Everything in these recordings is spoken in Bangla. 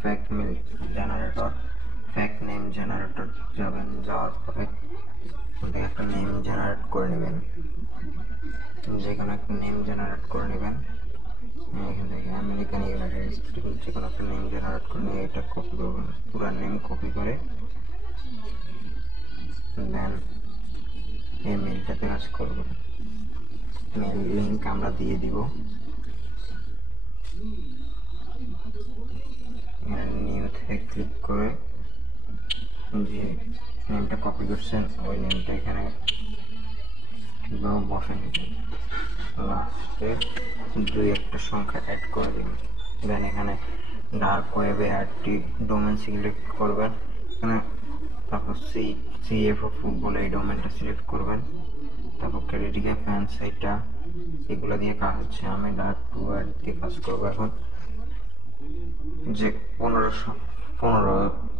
Fake mail generator, fake name generator যাবেন, যাওয়ার পরে একটা নেম জেনারেট করে নেবেন, যে কোনো একটা নেম জেনারেট করে নেবেন। এখান থেকে আমেরিকান ইউনাইটেড স্টেটস যে কোনো একটা নেম জেনারেট করে নিয়ে এটা কপি করবেন, পুরো নেম কপি করে দেন এই মেলটাতে কাজ করবেন। মেল লিঙ্ক আমরা দিয়ে দিব, নিউ থেকে ক্লিক করে যে নেমটা কপি করছেন ওই নেমটা এখানে বসে নেবেন, লাস্টে 2-1 সংখ্যা অ্যাড করে দেবেন। দেন এখানে ডার্ক ওয়েবে অ্যাডটি ডোমেন সিলেক্ট করবেন, এখানে তারপর সিএফও ফুটবল এই ডোমেনটা সিলেক্ট করবেন, তারপর ক্রেডিটিকা ফ্যান সাইটটা এগুলো দিয়ে কাজ হচ্ছে। আমি ডার্ক টু অ্যাড দিয়ে কাজ করবো এখন, যে 15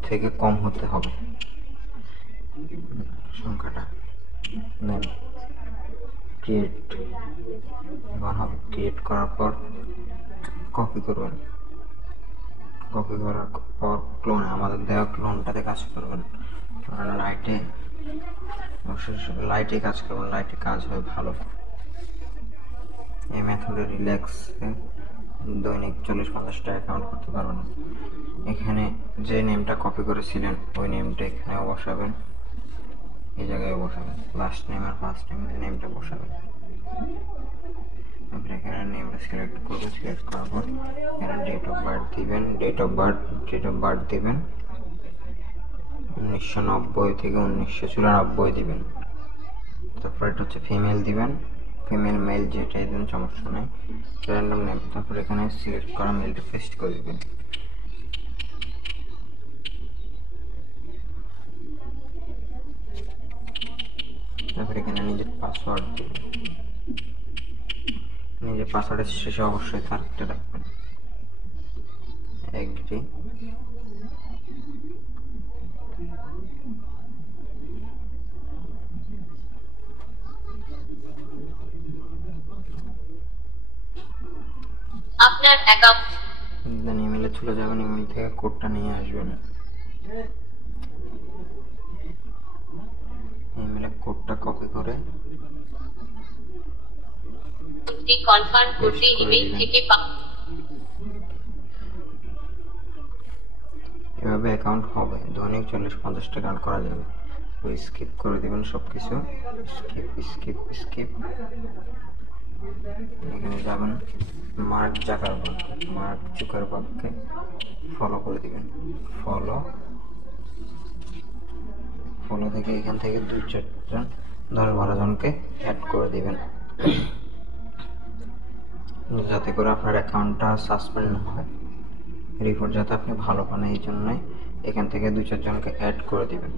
থেকে কম হতে হবে সংখ্যাটা। দেন ক্রিয়েট হবে, ক্রিয়েট করার পর কপি করবেন, কপি করার পর ক্লোনে আমাদের দেওয়া ক্লোনটাতে কাজ করবেন। লাইটে কাজ করবেন, লাইটে কাজ হয় ভালো। এই মেথডে রিল্যাক্সে দৈনিক 40-50টা অ্যাকাউন্ট করতে পারবেন। এখানে যে নেমটা কপি করেছিলেন ওই নেমটা এখানে বসাবেন, এই জায়গায় বসাবেন, লাস্ট নেম আর ফার্স্ট নেমটা বসাবেন। তারপরে এখানে নেমটা সিলেক্ট করবেন, সিলেক্ট করার পর এখানে ডেট অফ বার্থ দিবেন, ডেট অফ বার্থ দিবেন 1990 থেকে 1994 দিবেন। তারপর এটা হচ্ছে ফিমেল দিবেন, ফিমেল মেল যেটাই দেন সমস্যা নেই, র্যান্ডম নেম। তারপর এখানে সিলেক্ট করা মেলটা পেস্ট করে দিবেন। তারপর এখানে নিজের পাসওয়ার্ড দিবেন, নিজের পাসওয়ার্ডের শেষে অবশ্যই থাকতে রাখবেন, এগ্রি। আপনার অ্যাকাউন্ট দেন ইমেলে চলে যাবেন, ইমেল থেকে কোডটা নিয়ে আসবেন, ইমেলে কোডটা কপি করে কনফার্ম করতে ইমেল থেকে এভাবে অ্যাকাউন্ট হবে। দৈনিক 40-50 টাকা করা যাবে। স্কিপ করে দিবেন সবকিছু, স্কিপ। এখানে যাবেন মার্ক জাকারবার্গকে ফলো করে দিবেন, ফলো থেকে এখান থেকে 2-4 জন 10-12 জনকে অ্যাড করে দিবেন, যাতে করে আপনার অ্যাকাউন্টটা সাসপেন্ড না হয়, রিপোর্ট যাতে আপনি ভালো পান। এই জন্যই এখান থেকে 2-4 জনকে অ্যাড করে দিবেন।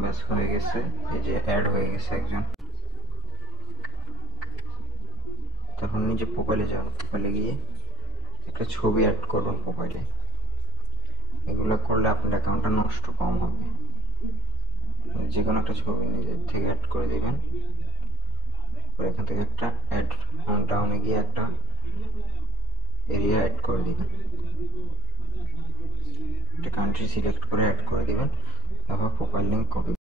ব্যাস হয়ে গেছে, এই যে অ্যাড হয়ে গেছে একজন। তখন নিজে প্রোফাইলে যাবেন, প্রোফাইলে গিয়ে একটা ছবি অ্যাড করবেন প্রোফাইলে। এগুলো করলে আপনার অ্যাকাউন্টটা নষ্ট কম হবে। যে কোনো একটা ছবি নিজের থেকে অ্যাড করে দিবেন, এখান থেকে একটা অ্যাড ডাউনে গিয়ে একটা এরিয়া অ্যাড করে দিবেন, একটা কান্ট্রি সিলেক্ট করে অ্যাড করে দিবেন, তারপর প্রোফাইল লিঙ্ক কপি